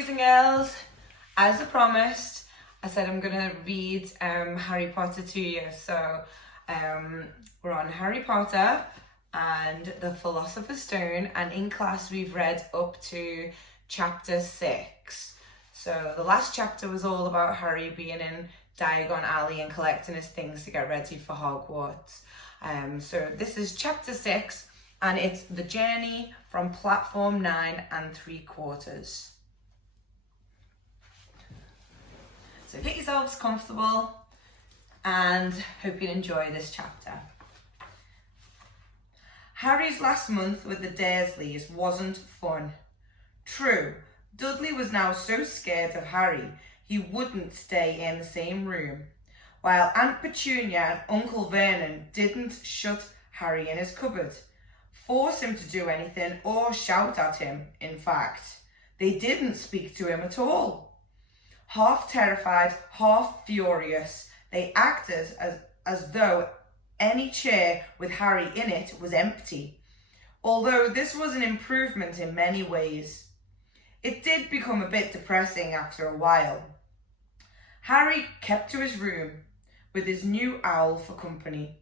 boys and girls, as I promised, I said I'm going to read Harry Potter to you. So we're on Harry Potter and the Philosopher's Stone, and in class we've read up to chapter 6. So the last chapter was all about Harry being in Diagon Alley and collecting his things to get ready for Hogwarts. So this is chapter 6, and it's the journey from platform 9 3/4. So get yourselves comfortable and hope you enjoy this chapter. Harry's last month with the Dursleys wasn't fun. True, Dudley was now so scared of Harry he wouldn't stay in the same room, while Aunt Petunia and Uncle Vernon didn't shut Harry in his cupboard, force him to do anything, or shout at him. In fact, they didn't speak to him at all. Half terrified, half furious, they acted as though any chair with Harry in it was empty, although this was an improvement in many ways. It did become a bit depressing after a while. Harry kept to his room with his new owl for company.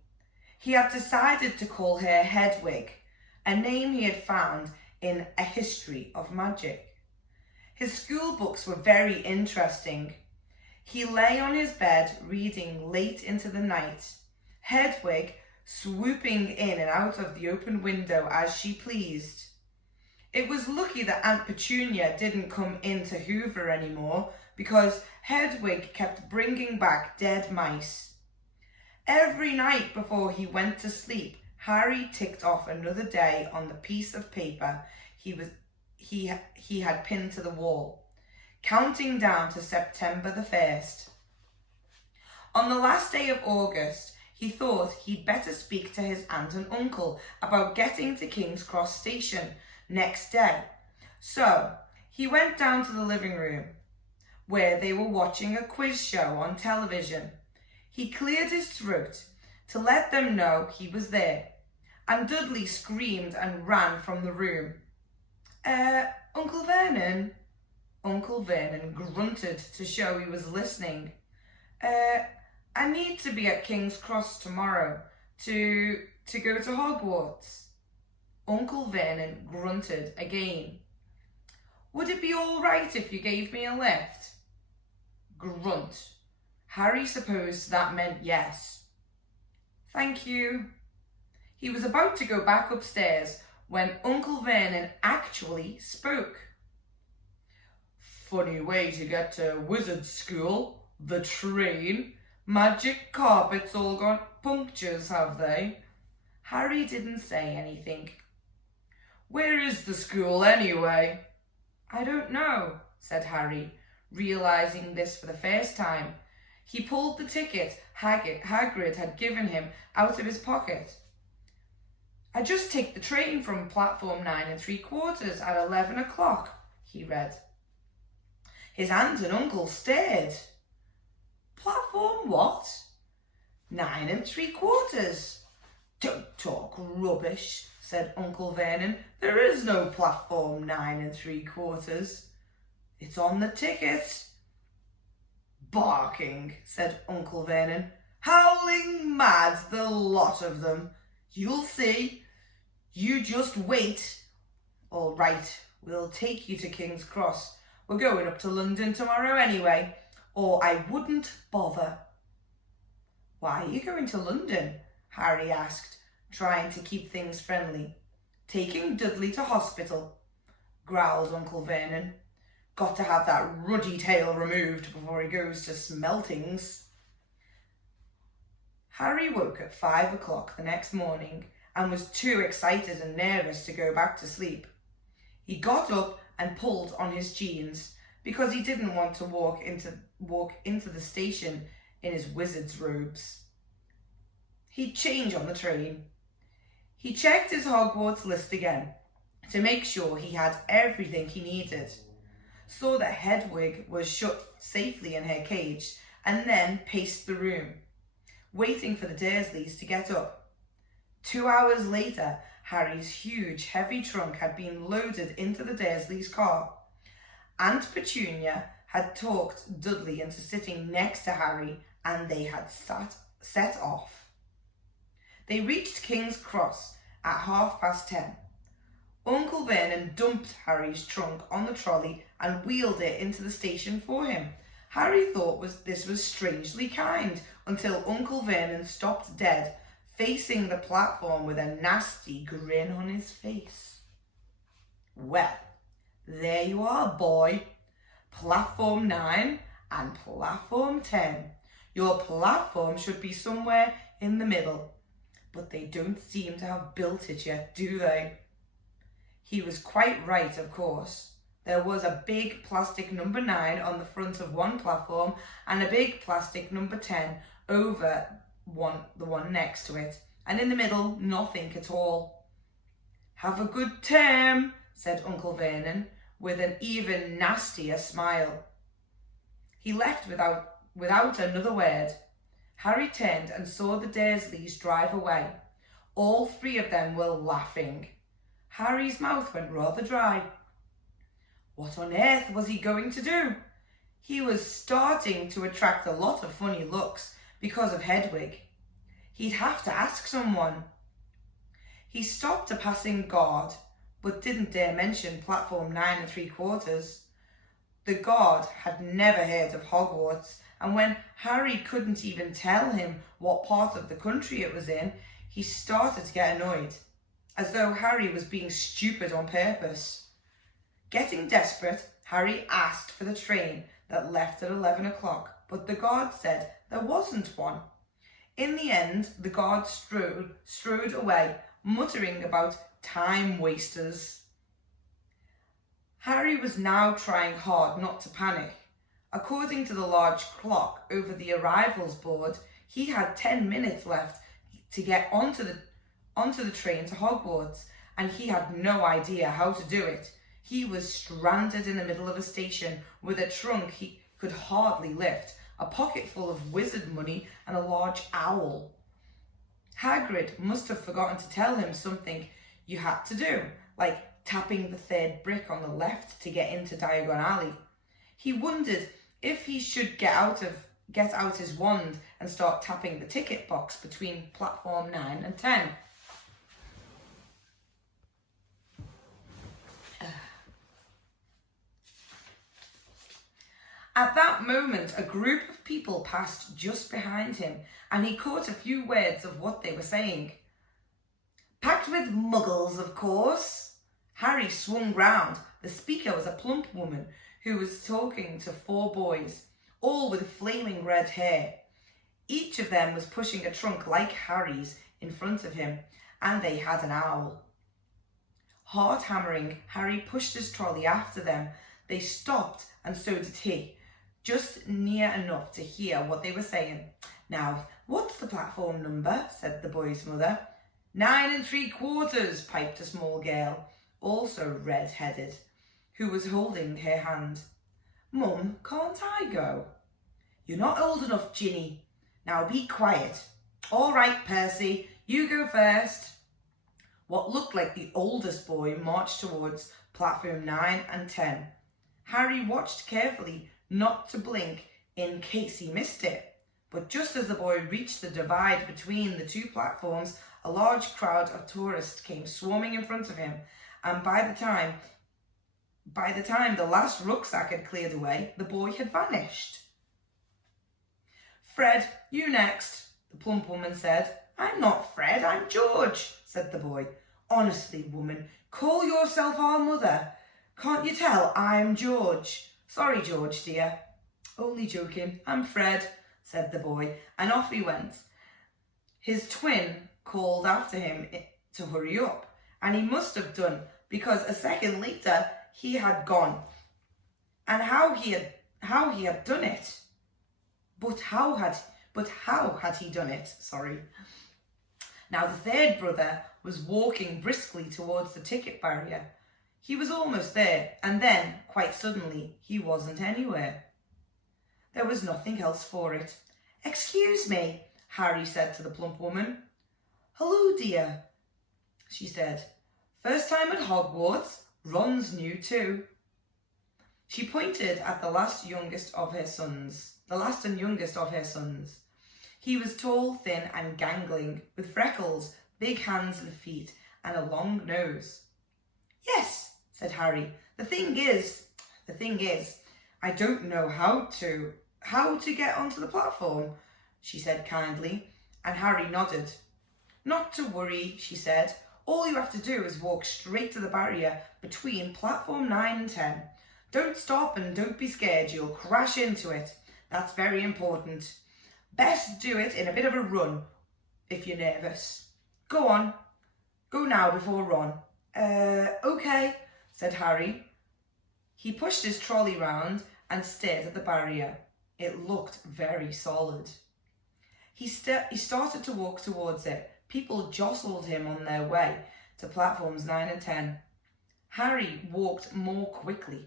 He had decided to call her Hedwig, a name he had found in A History of Magic. His school books were very interesting. He lay on his bed reading late into the night, Hedwig swooping in and out of the open window as she pleased. It was lucky that Aunt Petunia didn't come in to hoover anymore, because Hedwig kept bringing back dead mice. Every night before he went to sleep, Harry ticked off another day on the piece of paper he had pinned to the wall, counting down to September the 1st. On the last day of August, he thought he'd better speak to his aunt and uncle about getting to King's Cross Station next day. So he went down to the living room, where they were watching a quiz show on television. He cleared his throat to let them know he was there, and Dudley screamed and ran from the room. Uncle Vernon? Uncle Vernon grunted to show he was listening. I need to be at King's Cross tomorrow to go to Hogwarts. Uncle Vernon grunted again. Would it be all right if you gave me a lift? Grunt. Harry supposed that meant yes. Thank you. He was about to go back upstairs when Uncle Vernon actually spoke. Funny way to get to wizard school, the train. Magic carpets all got punctures, have they? Harry didn't say anything. Where is the school anyway? I don't know, said Harry, realising this for the first time. He pulled the ticket Hagrid had given him out of his pocket. I just take the train from platform 9 3/4 at 11 o'clock, he read. His aunt and uncle stared. Platform what? 9 3/4. Don't talk rubbish, said Uncle Vernon. There is no platform 9 3/4. It's on the ticket. Barking, said Uncle Vernon. Howling mad, the lot of them. You'll see. You just wait. All right, we'll take you to King's Cross. We're going up to London tomorrow anyway, or I wouldn't bother. Why are you going to London? Harry asked, trying to keep things friendly. Taking Dudley to hospital, growled Uncle Vernon. Got to have that ruddy tail removed before he goes to Smeltings. Harry woke at 5 o'clock the next morning and was too excited and nervous to go back to sleep. He got up and pulled on his jeans because he didn't want to walk into the station in his wizard's robes. He'd change on the train. He checked his Hogwarts list again to make sure he had everything he needed, saw that Hedwig was shut safely in her cage, and then paced the room, waiting for the Dursleys to get up. 2 hours later, Harry's huge, heavy trunk had been loaded into the Dursleys' car, Aunt Petunia had talked Dudley into sitting next to Harry, and they had set off. They reached King's Cross at 10:30. Uncle Vernon dumped Harry's trunk on the trolley and wheeled it into the station for him. Harry thought this was strangely kind until Uncle Vernon stopped dead, facing the platform with a nasty grin on his face. "Well, there you are, boy. Platform 9 and platform 10. Your platform should be somewhere in the middle, but they don't seem to have built it yet, do they?" He was quite right, of course. There was a big plastic number 9 on the front of one platform and a big plastic number 10 over the one next to it, and in the middle, nothing at all. "Have a good term," said Uncle Vernon, with an even nastier smile. He left without another word. Harry turned and saw the Dursleys drive away. All three of them were laughing. Harry's mouth went rather dry. What on earth was he going to do? He was starting to attract a lot of funny looks because of Hedwig. He'd have to ask someone. He stopped a passing guard, but didn't dare mention platform 9 3/4. The guard had never heard of Hogwarts, and when Harry couldn't even tell him what part of the country it was in, he started to get annoyed, as though Harry was being stupid on purpose. Getting desperate, Harry asked for the train that left at 11 o'clock, but the guard said there wasn't one. In the end, the guard strode away, muttering about time wasters. Harry was now trying hard not to panic. According to the large clock over the arrivals board, he had 10 minutes left to get onto the train to Hogwarts, and he had no idea how to do it. He was stranded in the middle of a station with a trunk he could hardly lift, a pocket full of wizard money, and a large owl. Hagrid must have forgotten to tell him something you had to do, like tapping the third brick on the left to get into Diagon Alley. He wondered if he should get out his wand and start tapping the ticket box between platform 9 and 10. At that moment, a group of people passed just behind him, and he caught a few words of what they were saying. "Packed with muggles, of course." Harry swung round. The speaker was a plump woman who was talking to 4 boys, all with flaming red hair. Each of them was pushing a trunk like Harry's in front of him, and they had an owl. Hard hammering, Harry pushed his trolley after them. They stopped, and so did he, just near enough to hear what they were saying. "Now, what's the platform number?" said the boy's mother. 9 3/4, piped a small girl, also red-headed, who was holding her hand. "Mum, can't I go?" "You're not old enough, Ginny. Now be quiet." "All right, Percy, you go first." What looked like the oldest boy marched towards platform 9 and 10. Harry watched carefully not to blink in case he missed it. But just as the boy reached the divide between the 2 platforms, a large crowd of tourists came swarming in front of him, and by the time the last rucksack had cleared away, the boy had vanished. "Fred, you next," the plump woman said. "I'm not Fred, I'm George," said the boy. "Honestly, woman, call yourself our mother. Can't you tell I'm George?" "Sorry, George, dear." "Only joking, I'm Fred," said the boy, and off he went. His twin called after him to hurry up, and he must have done, because a second later he had gone. And how he had done it. But how had he done it? Now the third brother was walking briskly towards the ticket barrier. He was almost there, and then, quite suddenly, he wasn't anywhere. There was nothing else for it. "Excuse me," Harry said to the plump woman. "Hello, dear," she said. "First time at Hogwarts? Ron's new too." She pointed at the last and youngest of her sons. He was tall, thin and gangling, with freckles, big hands and feet, and a long nose. Yes, said Harry. The thing is, I don't know how to get onto the platform, she said kindly, and Harry nodded. Not to worry, she said. All you have to do is walk straight to the barrier between platform 9 and 10. Don't stop and don't be scared, you'll crash into it. That's very important. Best do it in a bit of a run if you're nervous. Go on. Go now before Ron. Okay, said Harry. He pushed his trolley round and stared at the barrier. It looked very solid. He started to walk towards it. People jostled him on their way to platforms 9 and 10. Harry walked more quickly.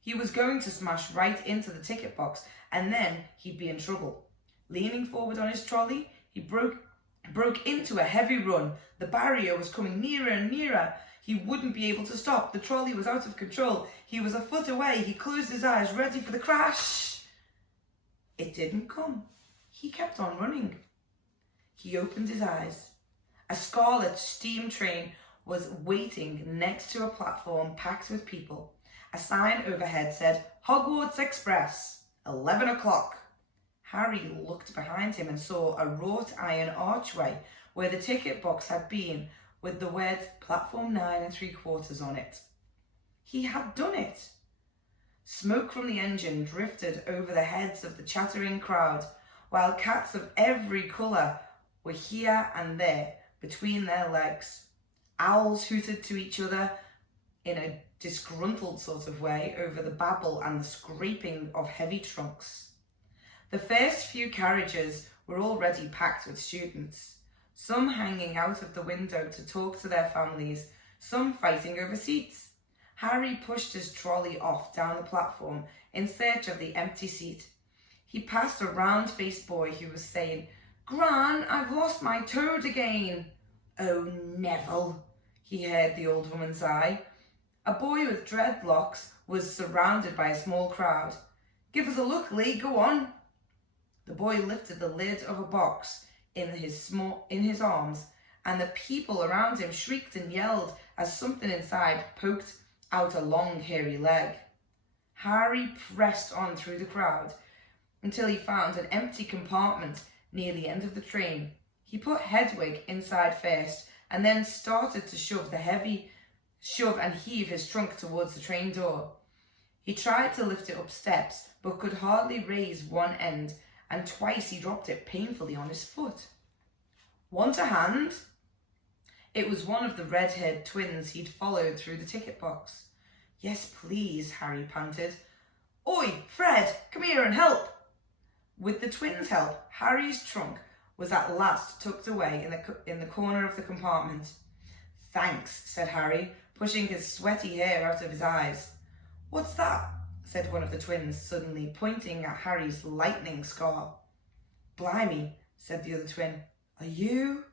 He was going to smash right into the ticket box and then he'd be in trouble. Leaning forward on his trolley, he broke into a heavy run. The barrier was coming nearer and nearer. He wouldn't be able to stop. The trolley was out of control. He was a foot away. He closed his eyes, ready for the crash. It didn't come. He kept on running. He opened his eyes. A scarlet steam train was waiting next to a platform packed with people. A sign overhead said, Hogwarts Express, 11 o'clock. Harry looked behind him and saw a wrought iron archway where the ticket box had been, with the words platform 9 3/4 on it. He had done it. Smoke from the engine drifted over the heads of the chattering crowd, while cats of every colour were here and there between their legs. Owls hooted to each other in a disgruntled sort of way over the babble and the scraping of heavy trunks. The first few carriages were already packed with students, some hanging out of the window to talk to their families, some fighting over seats. Harry pushed his trolley off down the platform in search of the empty seat. He passed a round-faced boy who was saying, Gran, I've lost my toad again. Oh, Neville, he heard the old woman sigh. A boy with dreadlocks was surrounded by a small crowd. Give us a look, Lee, go on. The boy lifted the lid of a box in his arms, and the people around him shrieked and yelled as something inside poked out a long, hairy leg. Harry pressed on through the crowd until he found an empty compartment near the end of the train. He put Hedwig inside first and then started to shove and heave his trunk towards the train door. He tried to lift it up steps but could hardly raise one end, and twice he dropped it painfully on his foot. Want a hand? It was one of the red-haired twins he'd followed through the ticket box. Yes, please, Harry panted. Oi, Fred, come here and help. With the twins' help, Harry's trunk was at last tucked away in the corner of the compartment. Thanks, said Harry, pushing his sweaty hair out of his eyes. What's that? Said one of the twins suddenly, pointing at Harry's lightning scar. Blimey, said the other twin. Are you?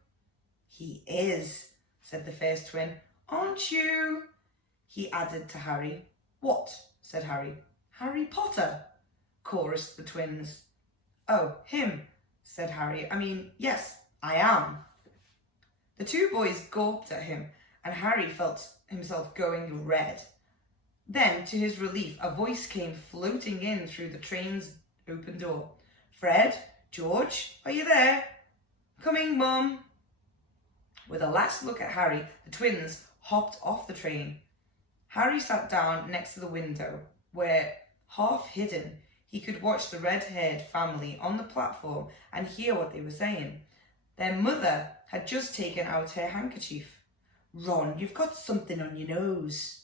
He is, said the first twin. Aren't you? He added to Harry. What? Said Harry. Harry Potter, chorused the twins. Oh, him, said Harry. Yes, I am. The two boys gawped at him, and Harry felt himself going red. Then, to his relief, a voice came floating in through the train's open door. Fred, George, are you there? Coming, Mum. With a last look at Harry, the twins hopped off the train. Harry sat down next to the window, where, half hidden, he could watch the red-haired family on the platform and hear what they were saying. Their mother had just taken out her handkerchief. Ron, you've got something on your nose.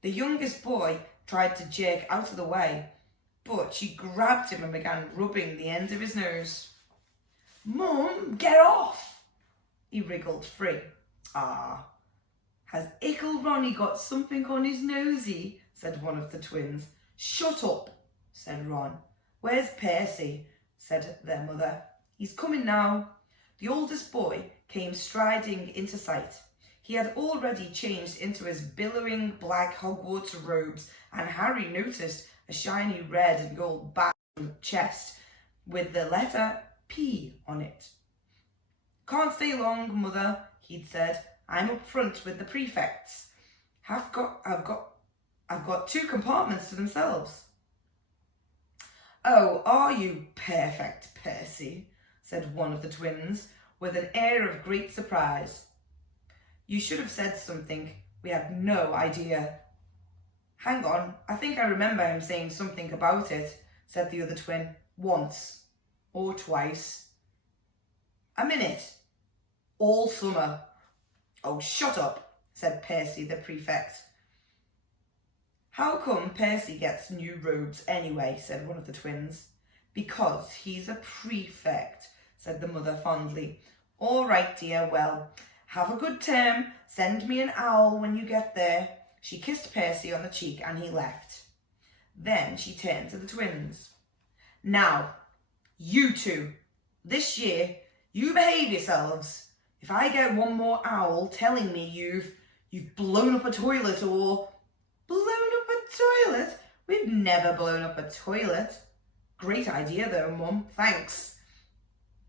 The youngest boy tried to jerk out of the way, but she grabbed him and began rubbing the end of his nose. Mum, get off! He wriggled free. Ah, has Ickle Ronnie got something on his nosy? Said one of the twins. Shut up, said Ron. Where's Percy? Said their mother. He's coming now. The oldest boy came striding into sight. He had already changed into his billowing black Hogwarts robes, and Harry noticed a shiny red and gold badge on the chest with the letter P on it. "Can't stay long, Mother," he'd said. "I'm up front with the prefects. I've got 2 compartments to themselves." "Oh, are you? Perfect, Percy," said one of the twins, with an air of great surprise. "You should have said something. We had no idea." "Hang on, I think I remember him saying something about it," said the other twin. "Once. Or twice." "A minute. All summer." "Oh, shut up," said Percy the prefect. "How come Percy gets new robes anyway?" said one of the twins. "Because he's a prefect," said the mother fondly. "All right, dear, well, have a good term. Send me an owl when you get there." She kissed Percy on the cheek and he left. Then she turned to the twins. "Now, you 2, this year, you behave yourselves. If I get one more owl telling me you've blown up a toilet or..." "Blown up a toilet? We've never blown up a toilet." "Great idea though, Mum, thanks."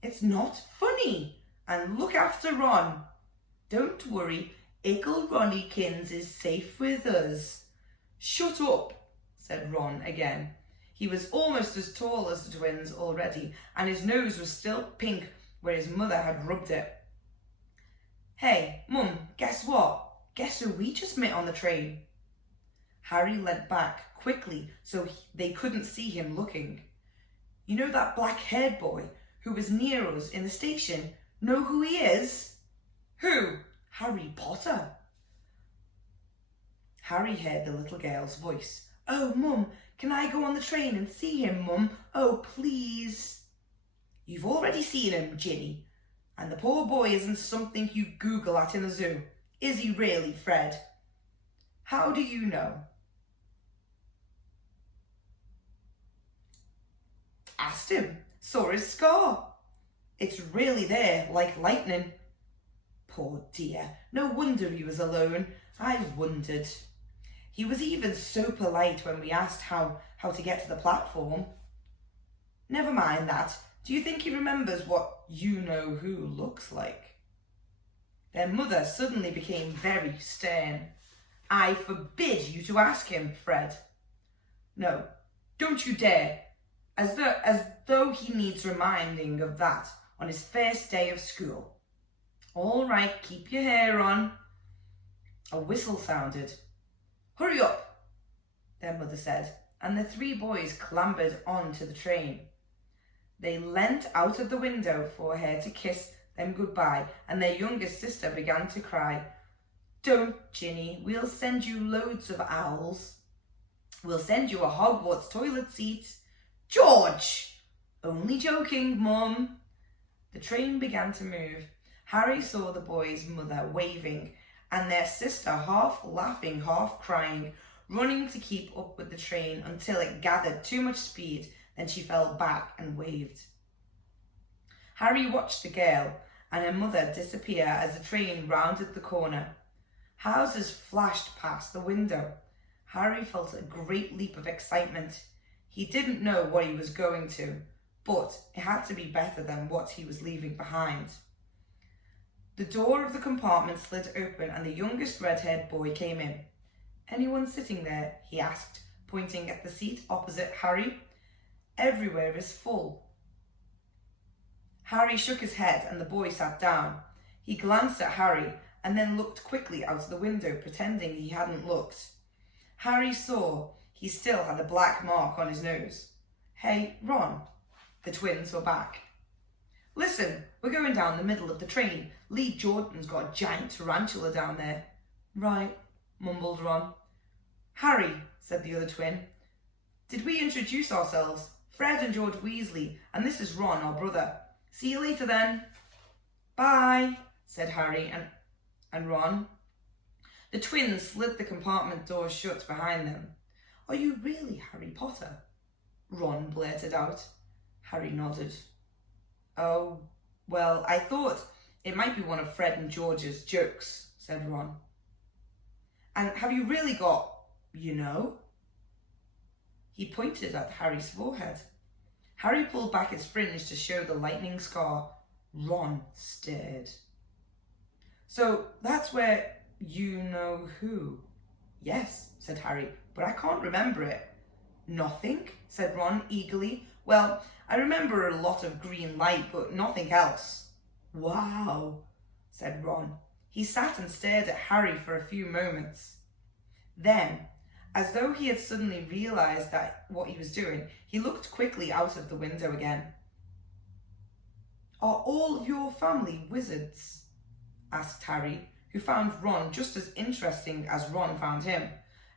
"It's not funny. And look after Ron." "Don't worry, Ickle Ronnykins is safe with us." "Shut up," said Ron again. He was almost as tall as the twins already, and his nose was still pink where his mother had rubbed it. "Hey, Mum, guess what? Guess who we just met on the train?" Harry leant back quickly so they couldn't see him looking. "You know that black-haired boy who was near us in the station? Know who he is?" "Who?" "Harry Potter." Harry heard the little girl's voice. "Oh, Mum, can I go on the train and see him, Mum? Oh, please." "You've already seen him, Ginny. And the poor boy isn't something you Google at in the zoo. Is he really, Fred?" "How do you know?" "Asked him. Saw his scar. It's really there, like lightning." "Poor dear. No wonder he was alone. I wondered. He was even so polite when we asked how to get to the platform." "Never mind that. Do you think he remembers what you-know-who looks like?" Their mother suddenly became very stern. "I forbid you to ask him, Fred." "No, don't you dare. As though he needs reminding of that on his first day of school." "All right, keep your hair on." A whistle sounded. "Hurry up," their mother said, and the 3 boys clambered onto the train. They leant out of the window for her to kiss them goodbye, and their youngest sister began to cry. "Don't, Ginny, we'll send you loads of owls. We'll send you a Hogwarts toilet seat." "George!" "Only joking, Mum." The train began to move. Harry saw the boys' mother waving, and their sister half laughing, half crying, running to keep up with the train until it gathered too much speed. Then she fell back and waved. Harry watched the girl and her mother disappear as the train rounded the corner. Houses flashed past the window. Harry felt a great leap of excitement. He didn't know what he was going to, but it had to be better than what he was leaving behind. The door of the compartment slid open and the youngest red-haired boy came in. "Anyone sitting there?" he asked, pointing at the seat opposite Harry. "Everywhere is full." Harry shook his head and the boy sat down. He glanced at Harry and then looked quickly out of the window, pretending he hadn't looked. Harry saw he still had a black mark on his nose. "Hey, Ron." The twins were back. "Listen, we're going down the middle of the train. Lee Jordan's got a giant tarantula down there." "Right," mumbled Ron. "Harry," said the other twin, "did we introduce ourselves? Fred and George Weasley, and this is Ron, our brother. See you later then." "Bye," said Harry and Ron. The twins slid the compartment doors shut behind them. "Are you really Harry Potter?" Ron blurted out. Harry nodded. "Oh, well, I thought it might be one of Fred and George's jokes," said said Ron. And have you really got, you know? He pointed at Harry's forehead. Harry pulled back his fringe to show the lightning scar. Ron stared. So that's where you know who? Yes, said Harry, but I can't remember it. Nothing, said Ron eagerly. Well, I remember a lot of green light, but nothing else. Wow, said Ron. He sat and stared at Harry for a few moments. Then, as though he had suddenly realised that what he was doing, he looked quickly out of the window again. Are all of your family wizards? Asked Harry, who found Ron just as interesting as Ron found him.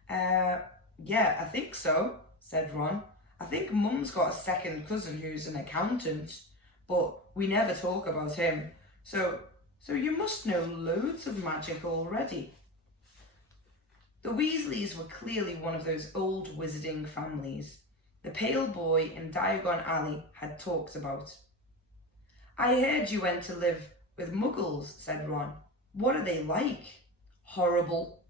Yeah, I think so, said Ron. I think Mum's got a second cousin who's an accountant, but we never talk about him. So you must know loads of magic already. The Weasleys were clearly one of those old wizarding families the pale boy in Diagon Alley had talked about. I heard you went to live with Muggles, said Ron. What are they like? Horrible.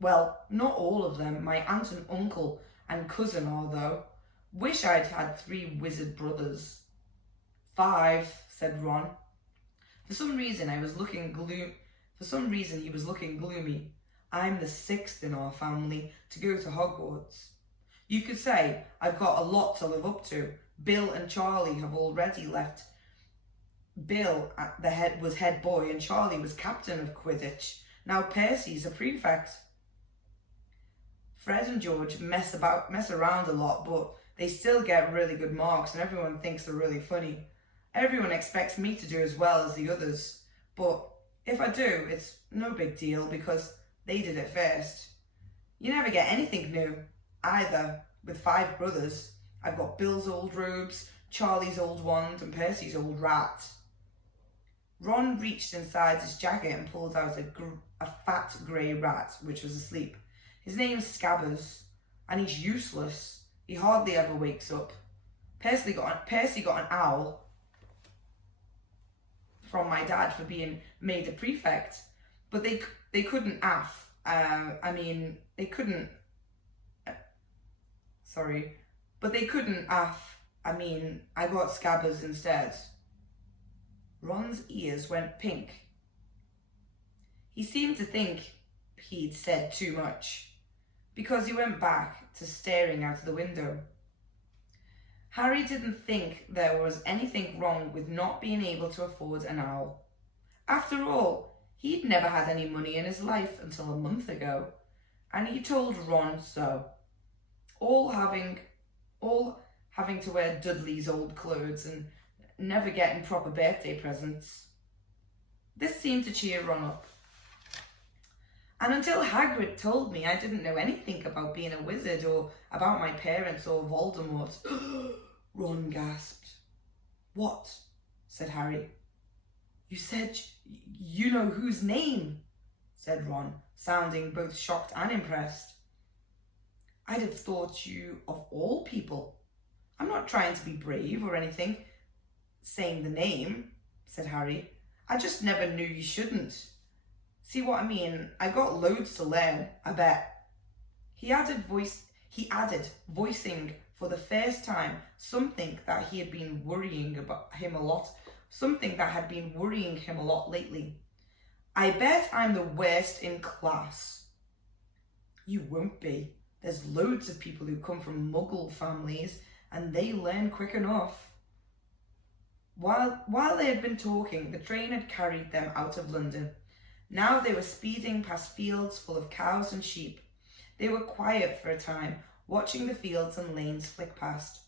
Well, not all of them. My aunt and uncle and cousin are, though. Wish I'd had 3 wizard brothers. 5, said Ron. For some reason he was looking gloomy. I'm the 6th in our family to go to Hogwarts. You could say I've got a lot to live up to. Bill and Charlie have already left. Bill was head boy and Charlie was captain of Quidditch. Now Percy's a prefect. Fred and George mess around a lot, but they still get really good marks and everyone thinks they're really funny. Everyone expects me to do as well as the others, but if I do, it's no big deal because they did it first. You never get anything new, either, with 5 brothers. I've got Bill's old robes, Charlie's old wand, and Percy's old rat. Ron reached inside his jacket and pulled out a fat grey rat, which was asleep. His name's Scabbers, and he's useless. He hardly ever wakes up. Percy got an owl from my dad for being made a prefect, but they couldn't I got Scabbers instead. Ron's ears went pink. He seemed to think he'd said too much, because he went back to staring out of the window. Harry didn't think there was anything wrong with not being able to afford an owl. After all, he'd never had any money in his life until a month ago, and he told Ron so. All having to wear Dudley's old clothes and never getting proper birthday presents. This seemed to cheer Ron up. And until Hagrid told me, I didn't know anything about being a wizard or about my parents or Voldemort. Ron gasped. What? Said Harry. You said you know whose name? Said Ron, sounding both shocked and impressed. I'd have thought you of all people. I'm not trying to be brave or anything, saying the name, said Harry. I just never knew you shouldn't. See what I mean? I got loads to learn, I bet. He added, voicing for the first time something that had been worrying him a lot lately. I bet I'm the worst in class. You won't be. There's loads of people who come from Muggle families and they learn quick enough. While they had been talking, the train had carried them out of London. Now they were speeding past fields full of cows and sheep. They were quiet for a time, watching the fields and lanes flick past.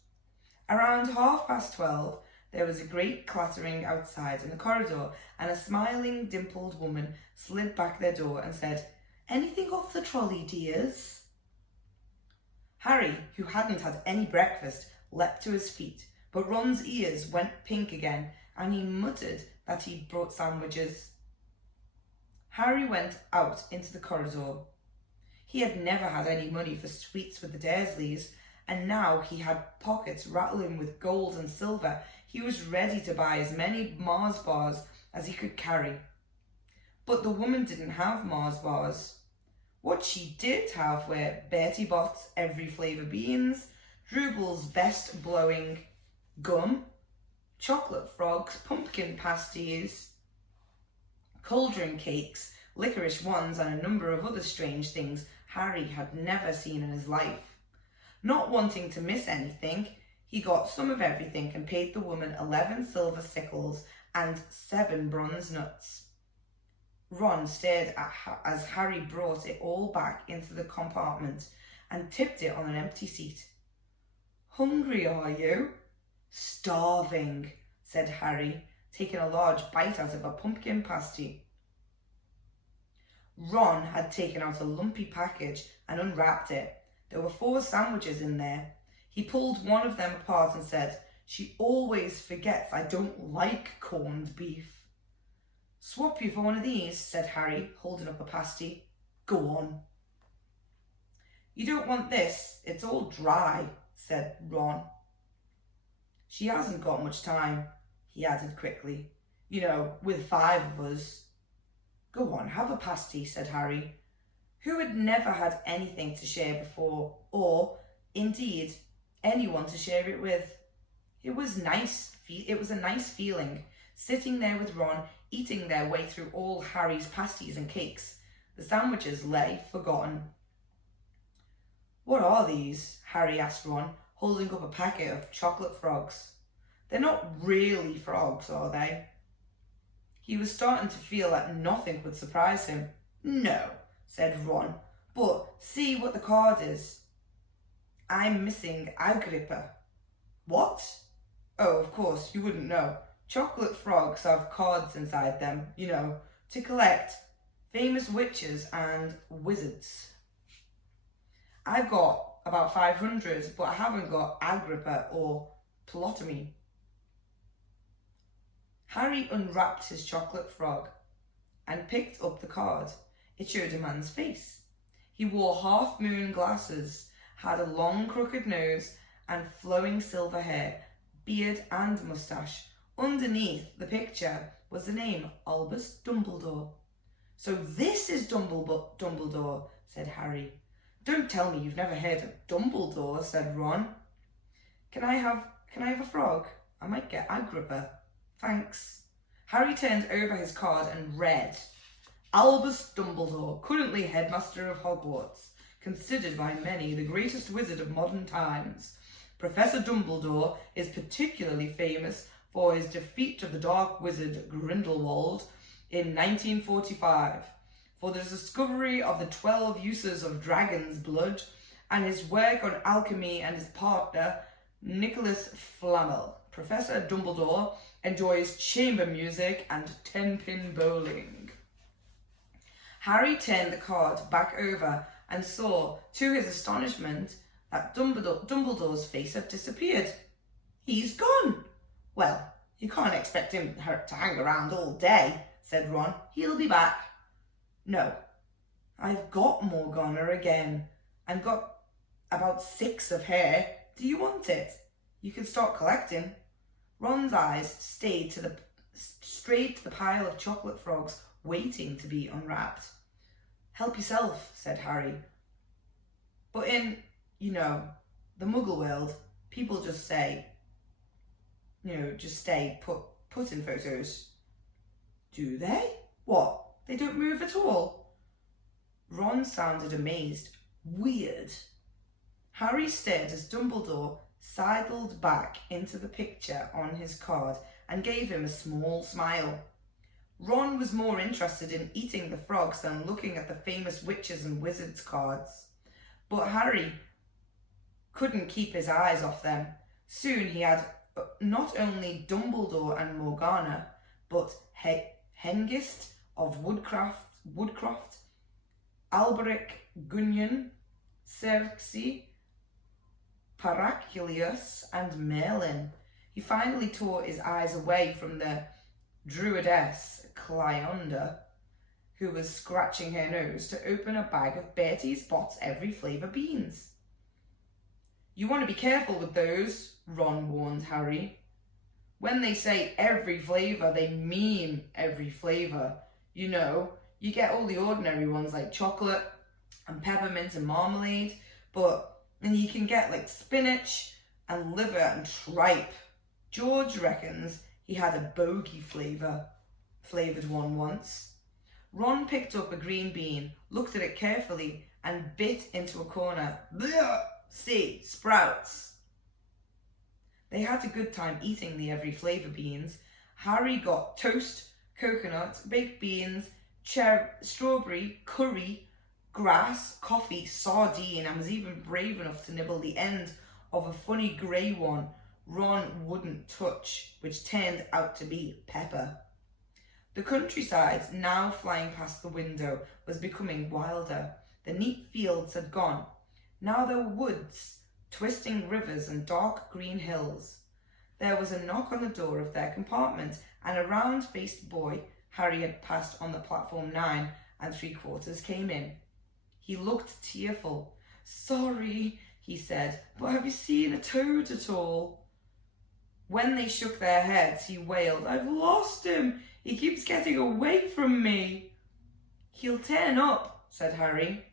Around 12:30, there was a great clattering outside in the corridor, and a smiling, dimpled woman slid back their door and said, "Anything off the trolley, dears?" Harry, who hadn't had any breakfast, leapt to his feet, but Ron's ears went pink again, and he muttered that he'd brought sandwiches. Harry went out into the corridor. He had never had any money for sweets with the Dursleys, and now he had pockets rattling with gold and silver. He was ready to buy as many Mars bars as he could carry. But the woman didn't have Mars bars. What she did have were Bertie Bott's every flavour beans, Drubel's best blowing gum, chocolate frogs, pumpkin pasties, cauldron cakes, licorice wands, and a number of other strange things Harry had never seen in his life. Not wanting to miss anything, he got some of everything and paid the woman 11 silver sickles and 7 bronze nuts. Ron stared as Harry brought it all back into the compartment and tipped it on an empty seat. "Hungry, are you?" "Starving," said Harry, taking a large bite out of a pumpkin pasty. Ron had taken out a lumpy package and unwrapped it. There were 4 sandwiches in there. He pulled one of them apart and said, "She always forgets I don't like corned beef." "Swap you for one of these," said Harry, holding up a pasty. "Go on." "You don't want this, it's all dry," said Ron. "She hasn't got much time," he added quickly. "You know, with 5 of us." "Go on, have a pasty," said Harry, who had never had anything to share before, or, indeed, anyone to share it with. It was a nice feeling, sitting there with Ron, eating their way through all Harry's pasties and cakes. The sandwiches lay forgotten. "What are these?" Harry asked Ron, holding up a packet of chocolate frogs. "They're not really frogs, are they?" He was starting to feel that nothing would surprise him. "No," said Ron, "but see what the card is." "I'm missing Agrippa." "What?" "Oh, of course, you wouldn't know. Chocolate frogs have cards inside them, you know, to collect famous witches and wizards. I've got about 500, but I haven't got Agrippa or Ptolemy." Harry unwrapped his chocolate frog and picked up the card. It showed a man's face. He wore half-moon glasses, had a long crooked nose and flowing silver hair, beard and moustache. Underneath the picture was the name Albus Dumbledore. "So this is Dumbledore," said Harry. "Don't tell me you've never heard of Dumbledore," said Ron. Can I have a frog? I might get Agrippa. Thanks." Harry turned over his card and read, "Albus Dumbledore, currently headmaster of Hogwarts, considered by many the greatest wizard of modern times. Professor Dumbledore is particularly famous for his defeat of the dark wizard Grindelwald in 1945, for the discovery of the 12 uses of dragon's blood, and his work on alchemy and his partner, Nicholas Flamel. Professor Dumbledore enjoys chamber music and 10-pin bowling." Harry turned the card back over and saw, to his astonishment, that Dumbledore's face had disappeared. "He's gone." "Well, you can't expect him to hang around all day," said Ron. "He'll be back." "No, I've got Morgana again, and got about 6 of her. Do you want it? You can start collecting." Ron's eyes strayed to the pile of chocolate frogs waiting to be unwrapped. "Help yourself," said Harry. "But in, the Muggle world, people just say, just stay put in photos." "Do they? What? They don't move at all?" Ron sounded amazed. "Weird." Harry stared as Dumbledore sidled back into the picture on his card and gave him a small smile. Ron was more interested in eating the frogs than looking at the famous witches and wizards cards. But Harry couldn't keep his eyes off them. Soon he had not only Dumbledore and Morgana, but Hengist of Woodcroft, Alberic Gunyon, Circe, Paraculus, and Merlin. He finally tore his eyes away from the druidess Cleonda, who was scratching her nose, to open a bag of Bertie Bott's every flavour beans. "You want to be careful with those," Ron warned Harry. "When they say every flavour, they mean every flavour. You get all the ordinary ones like chocolate and peppermint and marmalade, but then you can get like spinach and liver and tripe. George reckons he had a bogey flavoured one once. Ron picked up a green bean, looked at it carefully, and bit into a corner. Blech! See, sprouts. They had a good time eating the every flavour beans. Harry got toast, coconut, baked beans, strawberry, curry, grass, coffee, sardine, and was even brave enough to nibble the end of a funny grey one Ron wouldn't touch, which turned out to be pepper. The countryside, now flying past the window, was becoming wilder. The neat fields had gone. Now there were woods, twisting rivers and dark green hills. There was a knock on the door of their compartment, and a round-faced boy Harry had passed on the platform 9 3/4 came in. He looked tearful. "Sorry," he said, "but have you seen a toad at all?" When they shook their heads, he wailed, "I've lost him. He keeps getting away from me." "He'll turn up," said Harry.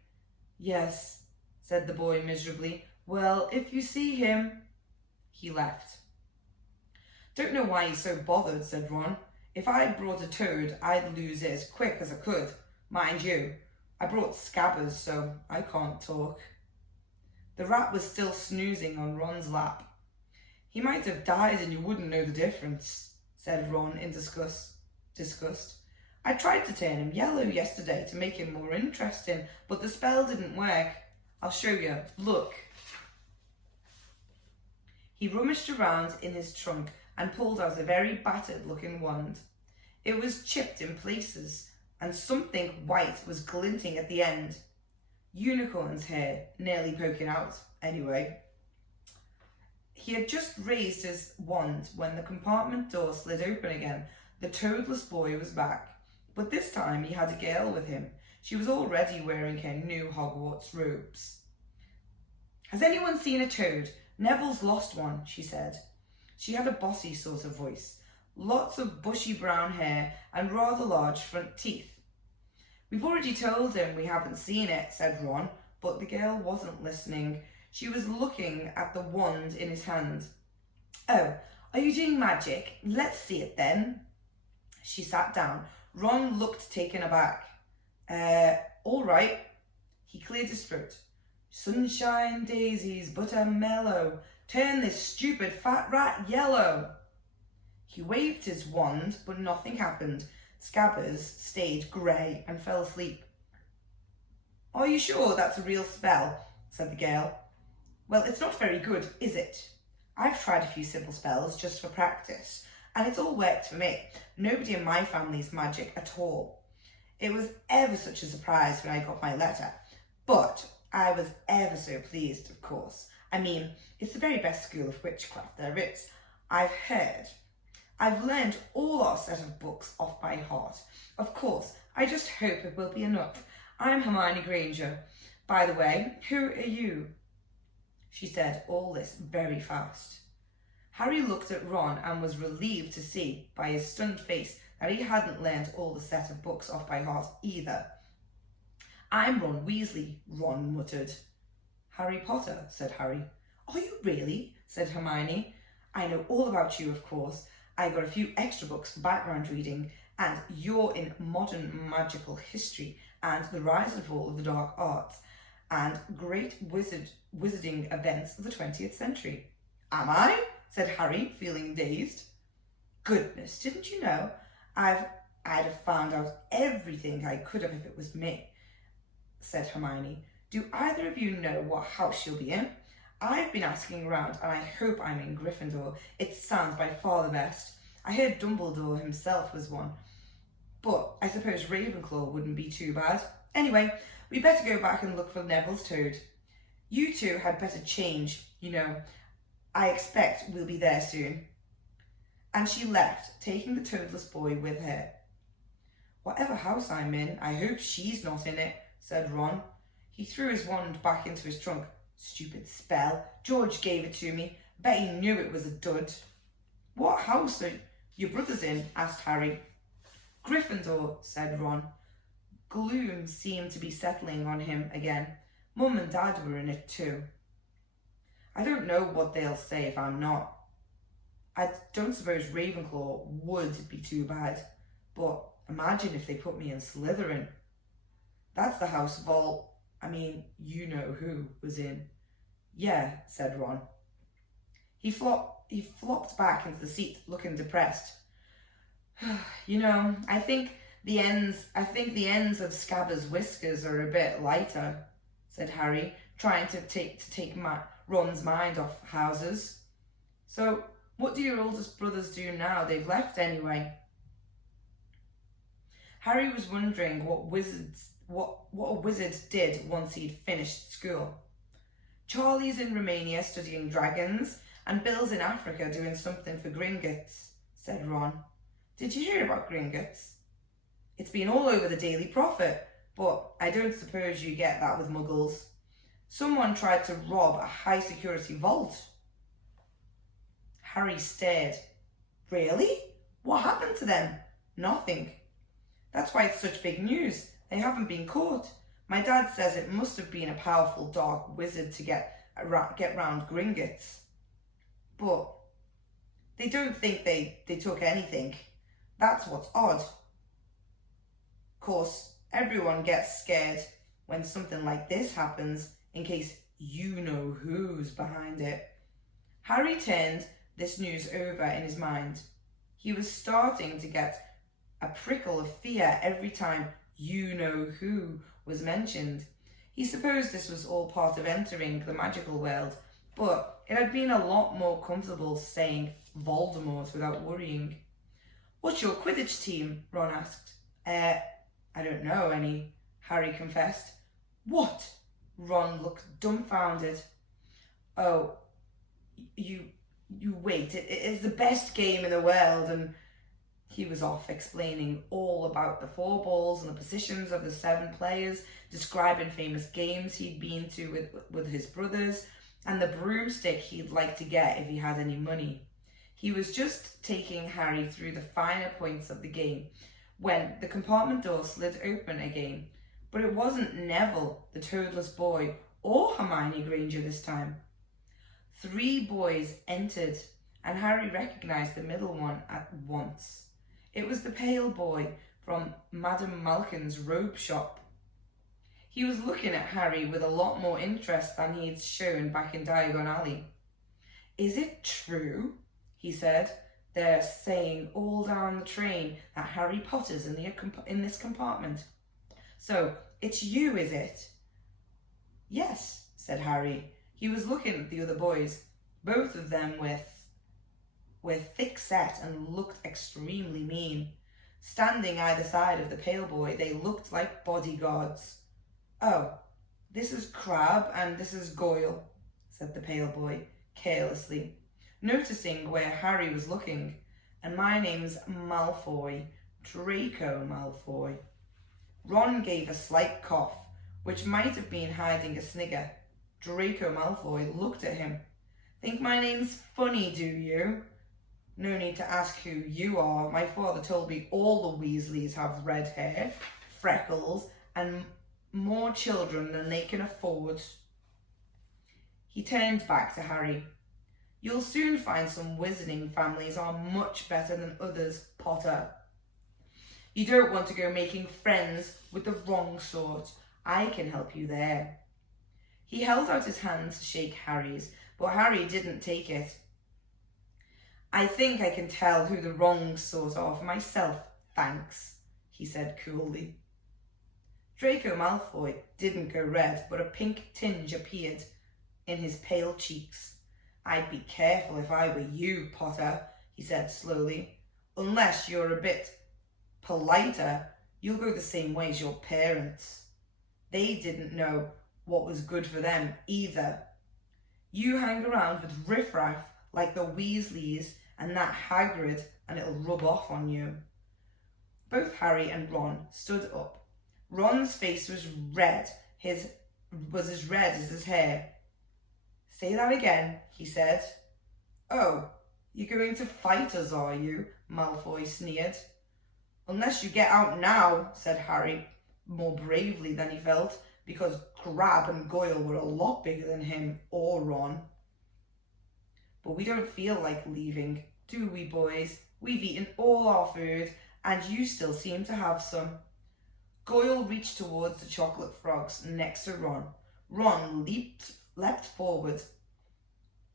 "Yes," said the boy miserably. "Well, if you see him..." He left. "Don't know why he's so bothered," said Ron. "If I'd brought a toad, I'd lose it as quick as I could. Mind you, I brought Scabbers, so I can't talk." The rat was still snoozing on Ron's lap. "He might have died and you wouldn't know the difference," said Ron in disgust. "I tried to turn him yellow yesterday to make him more interesting, but the spell didn't work. I'll show you. Look." He rummaged around in his trunk and pulled out a very battered-looking wand. It was chipped in places, and something white was glinting at the end. Unicorn's hair, nearly poking out, anyway. He had just raised his wand when the compartment door slid open again. The toadless boy was back, but this time he had a girl with him. She was already wearing her new Hogwarts robes. "Has anyone seen a toad? Neville's lost one," she said. She had a bossy sort of voice, lots of bushy brown hair and rather large front teeth. "We've already told him we haven't seen it," said Ron, but the girl wasn't listening. She was looking at the wand in his hand. "Oh, are you doing magic? Let's see it then." She sat down. Ron looked taken aback. All right." He cleared his throat. "Sunshine daisies, butter mellow, turn this stupid fat rat yellow." He waved his wand, but nothing happened. Scabbers stayed grey and fell asleep. "Are you sure that's a real spell?" said the girl. "Well, it's not very good, is it? I've tried a few simple spells just for practice, and it's all worked for me. Nobody in my family's magic at all. It was ever such a surprise when I got my letter, but I was ever so pleased, of course. I mean, it's the very best school of witchcraft there is. I've heard. I've learned all our set of books off by heart. Of course, I just hope it will be enough. I'm Hermione Granger. By the way, who are you?" She said all this very fast. Harry looked at Ron and was relieved to see by his stunned face that he hadn't learned all the set of books off by heart either. "I'm Ron Weasley," Ron muttered. "Harry Potter," said Harry. "Are you really?" said Hermione. "I know all about you, of course. I got a few extra books for background reading, and you're in modern magical history and the rise and fall of the dark arts and great wizarding events of the 20th century. "Am I?" said Harry, feeling dazed. "Goodness, didn't you know? I'd have found out everything I could have if it was me," said Hermione. "Do either of you know what house you'll be in? I've been asking around and I hope I'm in Gryffindor. It sounds by far the best. I heard Dumbledore himself was one. But I suppose Ravenclaw wouldn't be too bad. Anyway, we better go back and look for Neville's toad. You two had better change, you know. I expect we'll be there soon." And she left, taking the toadless boy with her. "Whatever house I'm in, I hope she's not in it," said Ron. He threw his wand back into his trunk. "Stupid spell. George gave it to me. Bet he knew it was a dud." "What house are your brothers in?" asked Harry. "Gryffindor," said Ron. Gloom seemed to be settling on him again. Mum and Dad were in it too. I don't know what they'll say if I'm not. I don't suppose Ravenclaw would be too bad, but imagine if they put me in Slytherin. That's the house you know who was in. Yeah, said Ron. He flopped back into the seat, looking depressed. I think the ends of Scabber's whiskers are a bit lighter, said Harry, trying to take Ron's mind off houses. So, what do your oldest brothers do now they've left anyway? Harry was wondering what a wizard did once he'd finished school. Charlie's in Romania studying dragons, and Bill's in Africa doing something for Gringotts, said Ron. Did you hear about Gringotts? It's been all over the Daily Prophet, but I don't suppose you get that with muggles. Someone tried to rob a high-security vault. Harry stared. Really? What happened to them? Nothing. That's why it's such big news. They haven't been caught. My dad says it must have been a powerful dark wizard to get round Gringotts. But they don't think they took anything. That's what's odd. Of course, everyone gets scared when something like this happens, in case you know who's behind it. Harry turned this news over in his mind. He was starting to get a prickle of fear every time you know who was mentioned. He supposed this was all part of entering the magical world, but it had been a lot more comfortable saying Voldemort without worrying. What's your Quidditch team? Ron asked. I don't know any, Harry confessed. What? Ron looked dumbfounded. Oh, you wait, it is the best game in the world, and he was off explaining all about the four balls and the positions of the 7 players, describing famous games he'd been to with his brothers, and the broomstick he'd like to get if he had any money. He was just taking Harry through the finer points of the game when the compartment door slid open again, but it wasn't Neville, the toadless boy, or Hermione Granger this time. 3 boys entered, and Harry recognised the middle one at once. It was the pale boy from Madame Malkin's robe shop. He was looking at Harry with a lot more interest than he had shown back in Diagon Alley. Is it true? He said. They're saying all down the train that Harry Potter's in this compartment. So, it's you, is it? Yes, said Harry. He was looking at the other boys, both of them with thick set and looked extremely mean. Standing either side of the pale boy, they looked like bodyguards. Oh, this is Crabbe and this is Goyle, said the pale boy carelessly, noticing where Harry was looking. And my name's Malfoy, Draco Malfoy. Ron gave a slight cough, which might have been hiding a snigger. Draco Malfoy looked at him. Think my name's funny, do you? No need to ask who you are. My father told me all the Weasleys have red hair, freckles, and more children than they can afford. He turned back to Harry. You'll soon find some wizarding families are much better than others, Potter. You don't want to go making friends with the wrong sort. I can help you there. He held out his hand to shake Harry's, but Harry didn't take it. I think I can tell who the wrong sort are for myself, thanks, he said coolly. Draco Malfoy didn't go red, but a pink tinge appeared in his pale cheeks. I'd be careful if I were you, Potter, he said slowly. Unless you're a bit politer, you'll go the same way as your parents. They didn't know what was good for them either. You hang around with riffraff like the Weasleys and that Hagrid, and it'll rub off on you. Both Harry and Ron stood up. Ron's face was red, was as red as his hair. Say that again, he said. Oh, you're going to fight us, are you? Malfoy sneered. Unless you get out now, said Harry. more bravely than he felt, because Crab and Goyle were a lot bigger than him or Ron. But we don't feel like leaving, do we, boys? We've eaten all our food, and you still seem to have some. Goyle reached towards the chocolate frogs next to Ron. Ron leapt forward,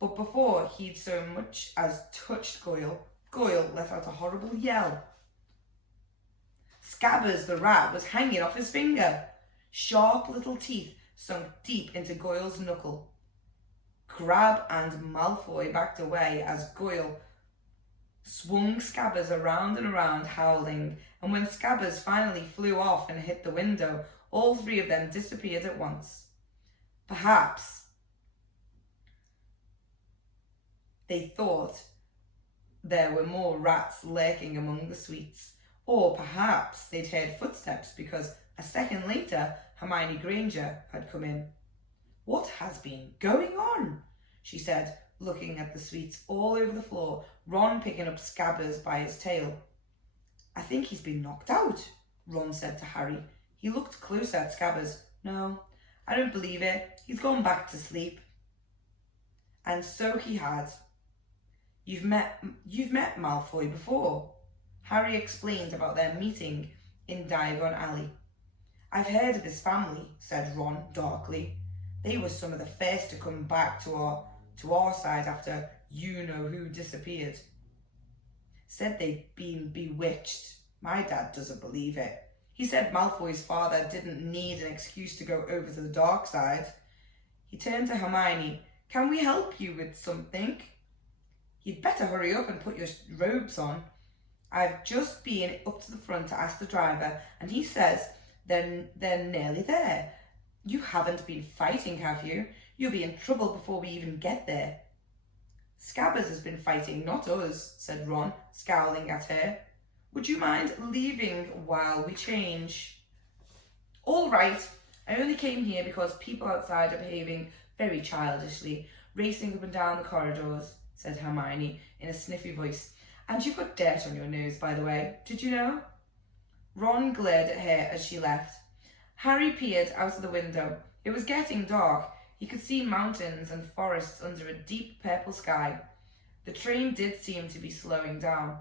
but before he'd so much as touched Goyle, Goyle let out a horrible yell. Scabbers the rat was hanging off his finger. Sharp little teeth sunk deep into Goyle's knuckle. Crab and Malfoy backed away as Goyle swung Scabbers around and around, howling, and when Scabbers finally flew off and hit the window, all three of them disappeared at once. Perhaps they thought there were more rats lurking among the sweets, or perhaps they'd heard footsteps because a second later Hermione Granger had come in. "What has been going on?" she said, looking at the sweets all over the floor, Ron picking up Scabbers by his tail. "I think he's been knocked out," Ron said to Harry. He looked closer at Scabbers. "No, I don't believe it. He's gone back to sleep." And so he had. You've met Malfoy before." Harry explained about their meeting in Diagon Alley. "I've heard of his family," said Ron darkly. "They were some of the first to come back to our side after you-know-who disappeared. Said they'd been bewitched. My dad doesn't believe it. He said Malfoy's father didn't need an excuse to go over to the dark side." He turned to Hermione. "Can we help you with something?" "You'd better hurry up and put your robes on. I've just been up to the front to ask the driver, and he says they're nearly there. You haven't been fighting, have you? You'll be in trouble before we even get there." "Scabbers has been fighting, not us," said Ron, scowling at her. "Would you mind leaving while we change?" "All right. I only came here because people outside are behaving very childishly, racing up and down the corridors," said Hermione in a sniffy voice. "And you've got dirt on your nose, by the way. Did you know?" Ron glared at her as she left. Harry peered out of the window. It was getting dark. He could see mountains and forests under a deep purple sky. The train did seem to be slowing down.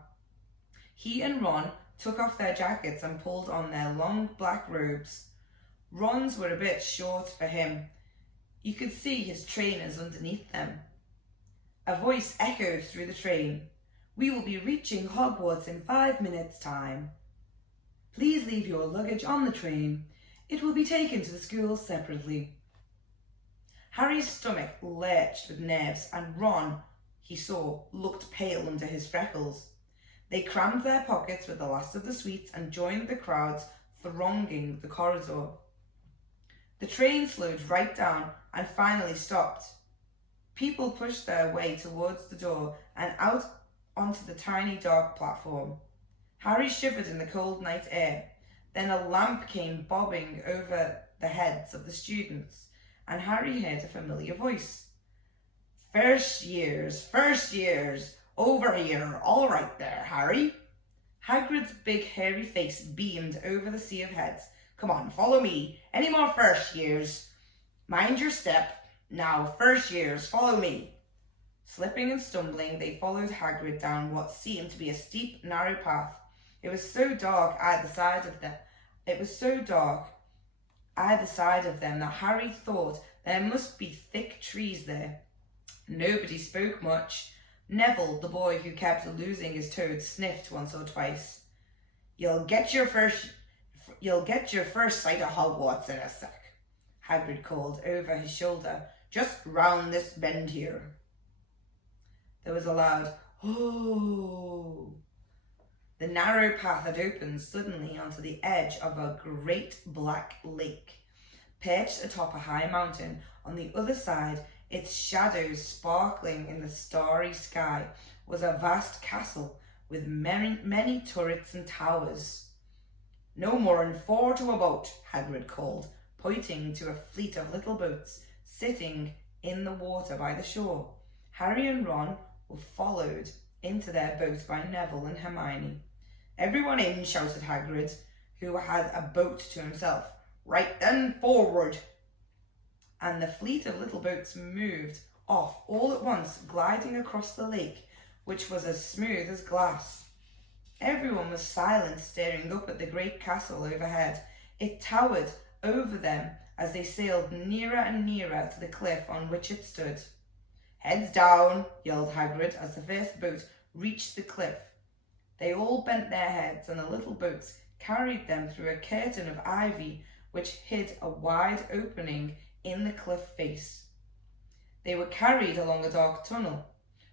He and Ron took off their jackets and pulled on their long black robes. Ron's were a bit short for him. You could see his trainers underneath them. A voice echoed through the train. "We will be reaching Hogwarts in 5 minutes' time. Please leave your luggage on the train. It will be taken to the school separately." Harry's stomach lurched with nerves, and Ron, he saw, looked pale under his freckles. They crammed their pockets with the last of the sweets and joined the crowds thronging the corridor. The train slowed right down and finally stopped. People pushed their way towards the door and out onto the tiny dark platform. Harry shivered in the cold night air. Then a lamp came bobbing over the heads of the students, and Harry heard a familiar voice. First years, over here, all right there, Harry." Hagrid's big hairy face beamed over the sea of heads. "Come on, follow me. Any more first years? Mind your step. Now, first years, follow me." Slipping and stumbling, they followed Hagrid down what seemed to be a steep, narrow path. It was so dark either side of them that Harry thought there must be thick trees there. Nobody spoke much. Neville, the boy who kept losing his toad, sniffed once or twice. You'll get your first sight of Hogwarts in a sec," Hagrid called over his shoulder. "Just round this bend here." There was a loud "Oh!" The narrow path had opened suddenly onto the edge of a great black lake. Perched atop a high mountain, on the other side, its shadows sparkling in the starry sky, was a vast castle with many turrets and towers. "No more than 4 to a boat," Hagrid called, pointing to a fleet of little boats sitting in the water by the shore. Harry and Ron were followed into their boat by Neville and Hermione. "Everyone in," shouted Hagrid, who had a boat to himself. "Right then, forward!" And the fleet of little boats moved off all at once, gliding across the lake, which was as smooth as glass. Everyone was silent, staring up at the great castle overhead. It towered over them as they sailed nearer and nearer to the cliff on which it stood. "Heads down!" yelled Hagrid as the first boat reached the cliff. They all bent their heads, and the little boats carried them through a curtain of ivy which hid a wide opening in the cliff face. They were carried along a dark tunnel,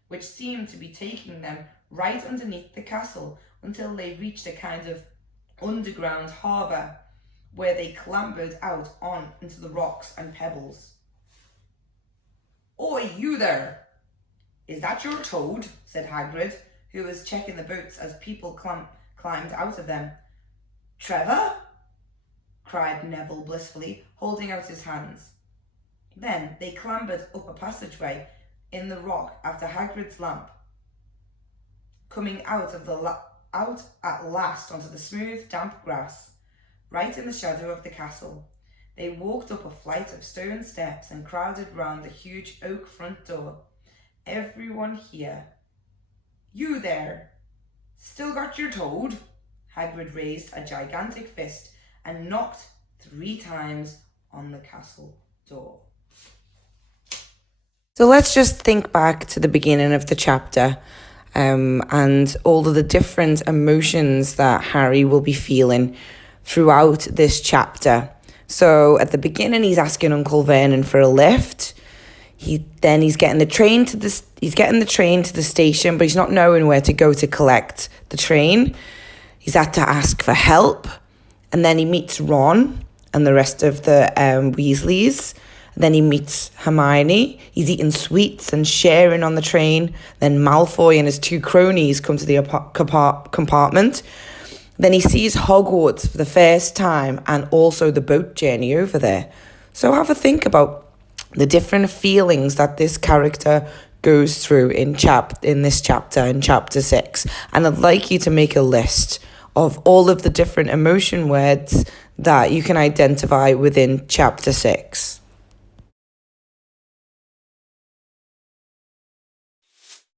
which seemed to be taking them right underneath the castle until they reached a kind of underground harbour, where they clambered out on into the rocks and pebbles. "Oi, you there! Is that your toad?" said Hagrid, who was checking the boats as people climbed out of them. "Trevor?" cried Neville blissfully, holding out his hands. Then they clambered up a passageway in the rock after Hagrid's lamp, coming out at last onto the smooth, damp grass, right in the shadow of the castle. They walked up a flight of stone steps and crowded round the huge oak front door. "Everyone here. You there! Still got your toad?" Hagrid raised a gigantic fist and knocked 3 times on the castle door. So let's just think back to the beginning of the chapter and all of the different emotions that Harry will be feeling throughout this chapter. So at the beginning, he's asking Uncle Vernon for a lift. He's getting the train to the station, but he's not knowing where to go to collect the train. He's had to ask for help, and then he meets Ron and the rest of the Weasleys. Then he meets Hermione. He's eating sweets and sharing on the train. Then Malfoy and his 2 cronies come to the compartment. Then he sees Hogwarts for the first time and also the boat journey over there. So have a think about the different feelings that this character goes through in this chapter, in chapter 6. And I'd like you to make a list of all of the different emotion words that you can identify within chapter 6.